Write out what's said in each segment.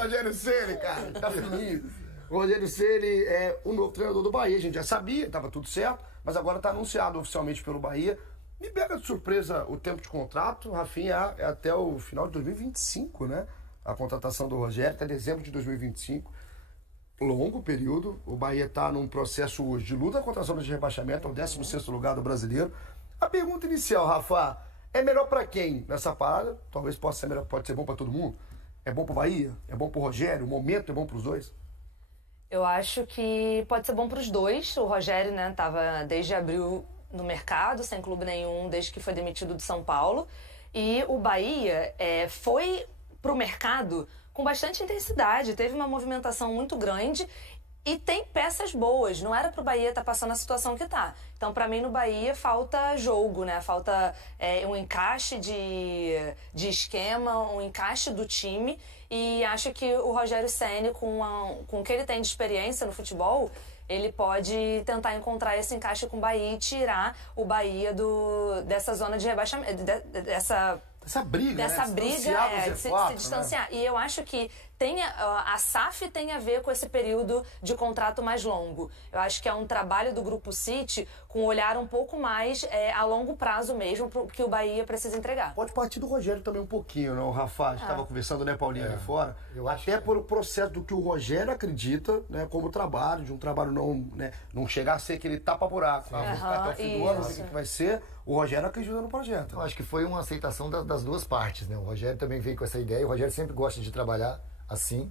Rogério Ceni, cara, tá fininho. O Rogério Ceni é o novo treinador do Bahia, a gente já sabia, estava tudo certo, mas agora está anunciado oficialmente pelo Bahia. Me pega de surpresa o tempo de contrato, Rafinha, é até o final de 2025, né? A contratação do Rogério, até dezembro de 2025. Longo período, o Bahia está num processo hoje de luta contra a zona de rebaixamento, ao 16º lugar do Brasileiro. A pergunta inicial, Rafa, é melhor para quem nessa parada? Talvez possa ser melhor, pode ser bom para todo mundo. É bom para o Bahia? É bom para o Rogério? O momento é bom para os dois? Eu acho que pode ser bom para os dois. O Rogério, né, tava desde abril no mercado, sem clube nenhum, desde que foi demitido do São Paulo. E o Bahia foi pro mercado com bastante intensidade, teve uma movimentação muito grande e tem peças boas. Não era pro Bahia estar passando a situação que tá. Então, para mim, no Bahia, falta jogo, né? Falta um encaixe de esquema, um encaixe do time. E acho que o Rogério Ceni, com o que ele tem de experiência no futebol, ele pode tentar encontrar esse encaixe com o Bahia e tirar o Bahia dessa zona de rebaixamento, dessa briga, dessa né? briga, de se distanciar. Né? E eu acho que a SAF tem a ver com esse período de contrato mais longo. Eu acho que é um trabalho do Grupo City com um olhar um pouco mais a longo prazo mesmo, que o Bahia precisa entregar. Pode partir do Rogério também um pouquinho, né? O Rafa, a gente estava conversando, né, Paulinho, ali fora. Até por o processo do que o Rogério acredita, né, como trabalho, de um trabalho não chegar a ser aquele tapa-buraco. Vou ficar até o fim do ano, não sei o que vai ser. O Rogério acredita no projeto. Eu acho que foi uma aceitação das duas partes, né? O Rogério também veio com essa ideia. O Rogério sempre gosta de trabalhar assim.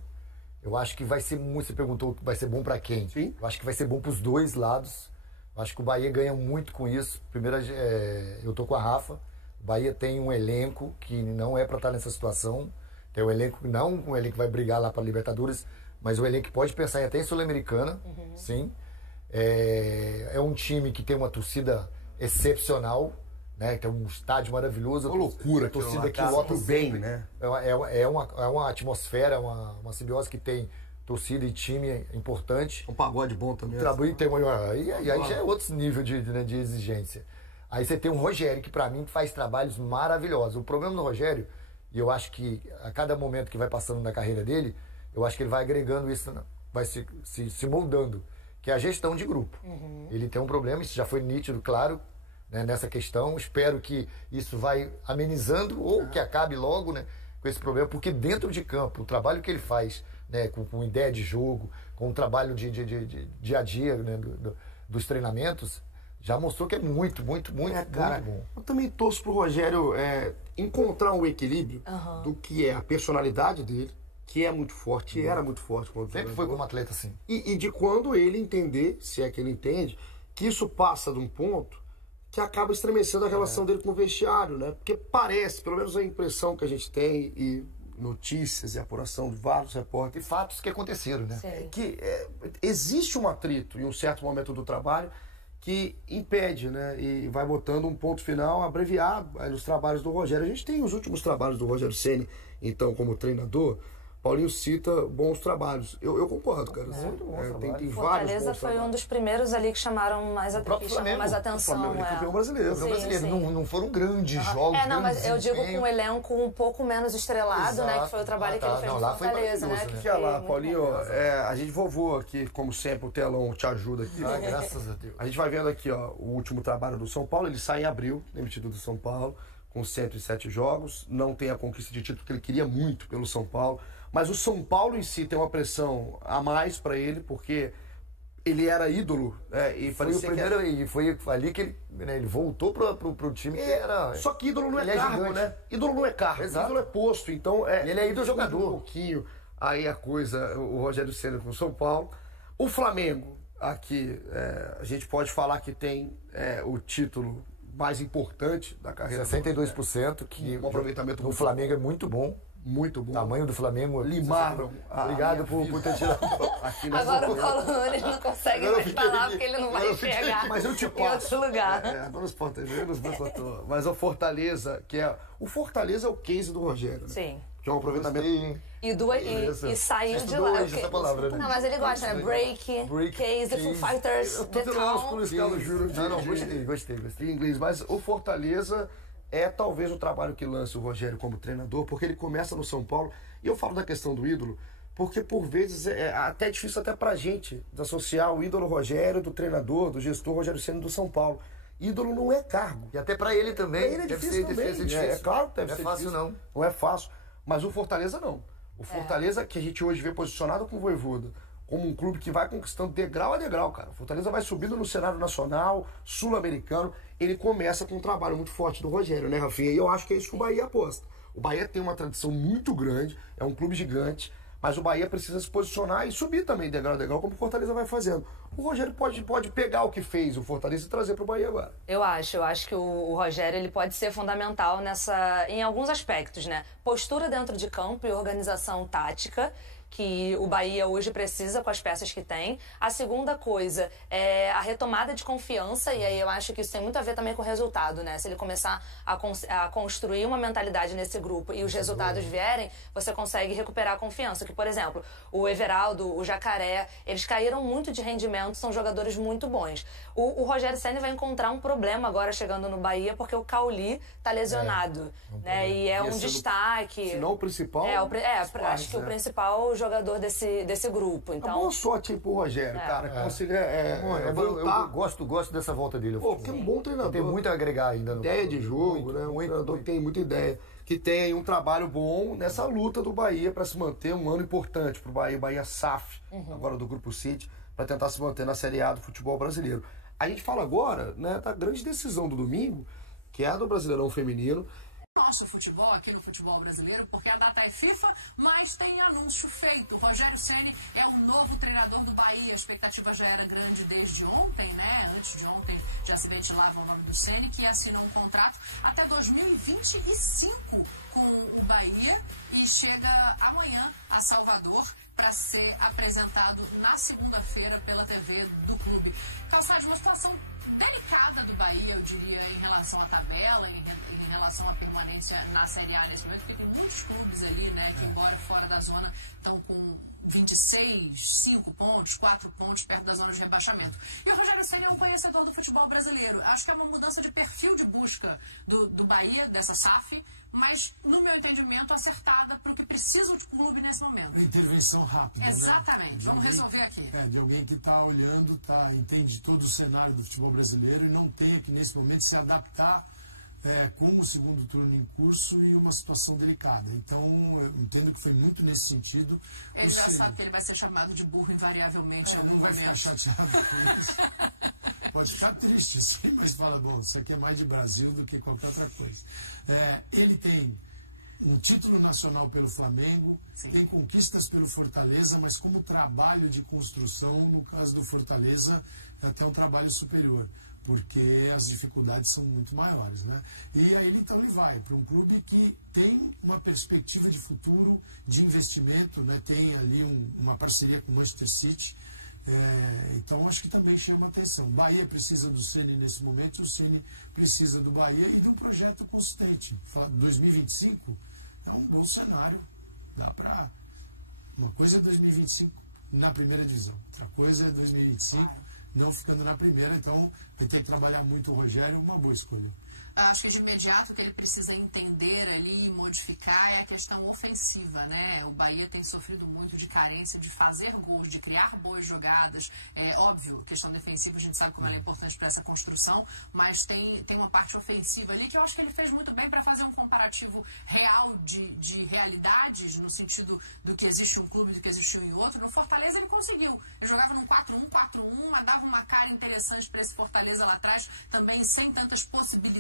Eu acho que vai ser muito. Você perguntou que vai ser bom para quem? Sim. Eu acho que vai ser bom para os dois lados. Eu acho que o Bahia ganha muito com isso. Primeiro, eu tô com a Rafa. O Bahia tem um elenco que não é para estar nessa situação. Tem um elenco, não um elenco que vai brigar lá para Libertadores, mas um elenco que pode pensar até em Sul-Americana, sim. É um time que tem uma torcida excepcional, né? Tem um estádio maravilhoso. Uma loucura, a torcida que lota bem, sempre, né? É uma atmosfera, uma simbiose que tem torcida e time importante. Um pagode bom também. E aí já é outro nível de exigência. Aí você tem um Rogério que pra mim faz trabalhos maravilhosos. O problema do Rogério, e eu acho que a cada momento que vai passando na carreira dele, eu acho que ele vai agregando isso, vai se moldando, que é a gestão de grupo. Ele tem um problema, isso já foi nítido, claro, né, nessa questão. Espero que isso vai amenizando ou que acabe logo, né, com esse problema, porque dentro de campo, o trabalho que ele faz, né, com ideia de jogo, com o trabalho de dia a dia, né, dos treinamentos, já mostrou que é muito bom. Eu também torço pro Rogério encontrar um equilíbrio do que é a personalidade dele, que é muito forte, era muito forte. Sempre foi como atleta, assim. E de quando ele entender, se é que ele entende, que isso passa de um ponto que acaba estremecendo a relação dele com o vestiário, né? Porque parece, pelo menos a impressão que a gente tem, e notícias e apuração de vários repórteres, E fatos que aconteceram, né? que existe um atrito em um certo momento do trabalho que impede, né? E vai botando um ponto final abreviado nos trabalhos do Rogério. A gente tem os últimos trabalhos do Rogério Ceni, então, como treinador. Paulinho cita bons trabalhos. Eu concordo, cara. Muito bom trabalho. Tem vários Fortaleza bons foi trabalhos. um dos primeiros ali que chamaram mais, próprio chamou mais Flamengo. atenção. O Flamengo é campeão brasileiro. Sim. Não foram grandes jogos. Não, mas grandes eu digo desempenhos. com um elenco um pouco menos estrelado, né? Que foi o trabalho que ele fez no lá foi Fortaleza, né? maravilhoso, Que Olha foi lá, muito Paulinho, bom. a gente vovô aqui, como sempre, o telão te ajuda aqui. Graças a Deus. A gente vai vendo aqui, ó, o último trabalho do São Paulo. Ele sai em abril, demitido do São Paulo, com 107 jogos. Não tem a conquista de título que ele queria muito pelo São Paulo. Mas o São Paulo em si tem uma pressão a mais para ele, porque ele era ídolo. E Foi o primeiro, e foi ali que ele voltou pro time que era. Só que ídolo não é Ele é cargo, gigante. né? Ídolo não é cargo, Exato. ídolo é posto. Então E ele é ídolo jogador. Um pouquinho aí a coisa, o Rogério Ceni com o São Paulo. O Flamengo, aqui, a gente pode falar que tem o título mais importante da carreira. 62%, que Um aproveitamento no muito Flamengo é muito bom. Muito bom. O tamanho do Flamengo. Limaram. Obrigado por ter tirado. Aqui nessa Agora o Paulo Nunes não consegue Agora eu mais fiquei falar aqui. porque ele não Agora vai eu fiquei enxergar aqui, mas eu te em passo. outro lugar. Agora os portugueses botou. Mas o Fortaleza, que é. O Fortaleza é o case do Rogério. Né? Sim. Que é um aproveitamento. E saiu de lá. Essa palavra, né? Não, mas ele gosta, né? Break, case, Foo Fighters, Eu tô The tendo aos Town. policiais, juro. Não, gostei. Em inglês. Mas o Fortaleza é talvez o trabalho que lança o Rogério como treinador, porque ele começa no São Paulo. E eu falo da questão do ídolo, porque por vezes é até difícil até pra gente associar o ídolo Rogério do treinador, do gestor Rogério Ceni do São Paulo. Ídolo não é cargo. E até pra ele também. Pra ele é difícil também. É claro que deve ser fácil, difícil. Não é fácil. Mas o Fortaleza não. O Fortaleza que a gente hoje vê posicionado com o Vojvoda como um clube que vai conquistando degrau a degrau, cara. O Fortaleza vai subindo no cenário nacional, sul-americano. Ele começa com um trabalho muito forte do Rogério, né, Rafinha? E eu acho que é isso que o Bahia aposta. O Bahia tem uma tradição muito grande, é um clube gigante, mas o Bahia precisa se posicionar e subir também degrau a degrau, como o Fortaleza vai fazendo. O Rogério pode pegar o que fez o Fortaleza e trazer para o Bahia agora. Eu acho que o Rogério ele pode ser fundamental em alguns aspectos, né? Postura dentro de campo e organização tática, que o Bahia hoje precisa com as peças que tem. A segunda coisa é a retomada de confiança, e aí eu acho que isso tem muito a ver também com o resultado, né? Se ele começar a construir uma mentalidade nesse grupo e os resultados vierem, você consegue recuperar a confiança. Que, por exemplo, o Everaldo, o Jacaré, eles caíram muito de rendimento, são jogadores muito bons. O Rogério Ceni vai encontrar um problema agora chegando no Bahia, porque o Cauli tá lesionado, né? E é um destaque. Se não o principal. Acho que o principal jogador desse grupo. Então, boa sorte aí pro Rogério, cara. Que consiga voltar. Eu gosto dessa volta dele. Porque é um bom treinador. Tem muito a agregar ainda. Ideia de jogo, né? Um treinador que tem muita ideia. Que tem aí um trabalho bom nessa luta do Bahia para se manter, um ano importante pro Bahia. Bahia SAF, agora do Grupo City, para tentar se manter na Série A do futebol brasileiro. A gente fala agora, né, da grande decisão do domingo, que é a do Brasileirão Feminino. Nosso futebol aqui no futebol brasileiro, porque a data é FIFA, mas tem anúncio feito. Rogério Ceni é o novo treinador do Bahia. A expectativa já era grande desde ontem, né? Antes de ontem já se ventilava o nome do Ceni, que assina um contrato até 2025 com o Bahia e chega amanhã a Salvador para ser apresentado na segunda-feira pela TV do clube. Calçade, uma situação delicada do Bahia, eu diria, em relação à tabela, em relação à permanência na Série A nesse momento, porque tem muitos clubes ali, né, que embora fora da zona estão com 26, 5 pontos, 4 pontos perto da zona de rebaixamento. E o Rogério Ceni é um conhecedor do futebol brasileiro. Acho que é uma mudança de perfil de busca do Bahia, dessa SAF, mas, no meu entendimento, acertada para o que precisa o clube nesse momento. Intervenção rápida, exatamente. Né? Vamos resolver aqui. De alguém que está olhando, entende todo o cenário do futebol brasileiro e não tenha que, nesse momento, se adaptar com o segundo turno em curso e uma situação delicada. Então, eu entendo que foi muito nesse sentido. Ele já sabe que ele vai ser chamado de burro invariavelmente em algum momento. Não vai ficar chateado com isso. Pode ficar triste, sim, mas fala, bom, isso aqui é mais de Brasil do que qualquer outra coisa. Ele tem um título nacional pelo Flamengo, sim, tem conquistas pelo Fortaleza, mas como trabalho de construção, no caso do Fortaleza, é até um trabalho superior, porque as dificuldades são muito maiores, né? E aí ele vai para um clube que tem uma perspectiva de futuro, de investimento, né? Tem ali uma parceria com o Manchester City. Então acho que também chama atenção. O Bahia precisa do Ceni nesse momento, o Ceni precisa do Bahia e de um projeto consistente. 2025 é um bom cenário, dá para... Uma coisa é 2025 na primeira divisão, outra coisa é 2025 não ficando na primeira, então vai ter que trabalhar muito o Rogério, uma boa escolha. Acho que de imediato o que ele precisa entender ali e modificar é a questão ofensiva, né? O Bahia tem sofrido muito de carência de fazer gols, de criar boas jogadas. É óbvio, questão defensiva a gente sabe como ela é importante para essa construção, mas tem uma parte ofensiva ali que eu acho que ele fez muito bem para fazer um comparativo real de realidades, no sentido do que existe um clube e do que existiu em outro. No Fortaleza ele conseguiu. Ele jogava num 4-1-4-1, mas dava uma cara interessante para esse Fortaleza lá atrás, também sem tantas possibilidades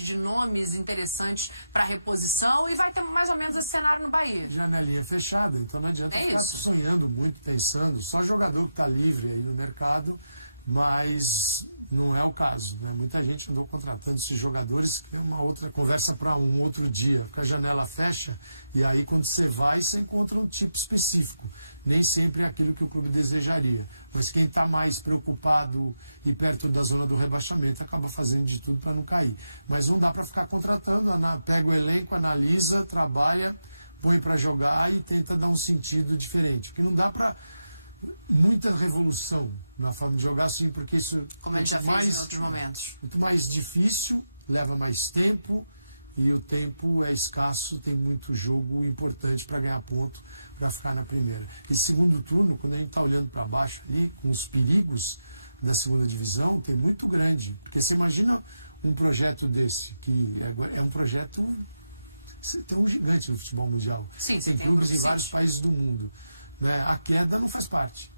de nomes interessantes para reposição, e vai ter mais ou menos esse cenário no Bahia. Janelinha fechada, então não adianta ficar sonhando muito, pensando, só jogador que está livre aí no mercado, mas não é o caso, né? Muita gente andou contratando esses jogadores, que é uma outra conversa para um outro dia, porque a janela fecha e aí quando você vai, você encontra um tipo específico, nem sempre é aquilo que o clube desejaria, mas quem está mais preocupado e perto da zona do rebaixamento acaba fazendo de tudo para não cair, mas não dá para ficar contratando, pega o elenco, analisa, trabalha, põe para jogar e tenta dar um sentido diferente, porque não dá para muita revolução na forma de jogar, sim, porque isso... Como a gente já fez em outros momentos. Muito mais difícil, leva mais tempo e o tempo é escasso, tem muito jogo importante para ganhar ponto, para ficar na primeira. E segundo turno, quando a gente está olhando para baixo ali, com os perigos da segunda divisão, tem muito grande. Porque você imagina um projeto desse, que é um projeto tão gigante no futebol mundial. Sim, tem clubes em vários países do mundo. Né? A queda não faz parte,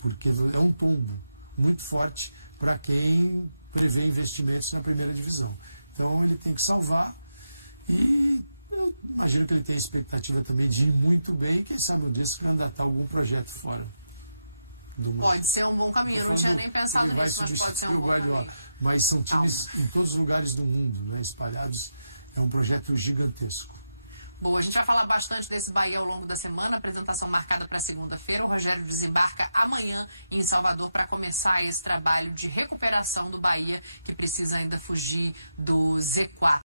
porque é um tombo muito forte para quem prevê investimentos na primeira divisão. Então ele tem que salvar e eu imagino que ele tem a expectativa também de ir muito bem e quem sabe um dia se candidatar a algum projeto fora. Pode ser um bom caminho, eu não tinha nem pensado nisso, mas pode ser um bom caminho. Mas são times em todos os lugares do mundo, né, espalhados, é um projeto gigantesco. Boa, a gente vai falar bastante desse Bahia ao longo da semana, apresentação marcada para segunda-feira. O Rogério desembarca amanhã em Salvador para começar esse trabalho de recuperação do Bahia, que precisa ainda fugir do Z4.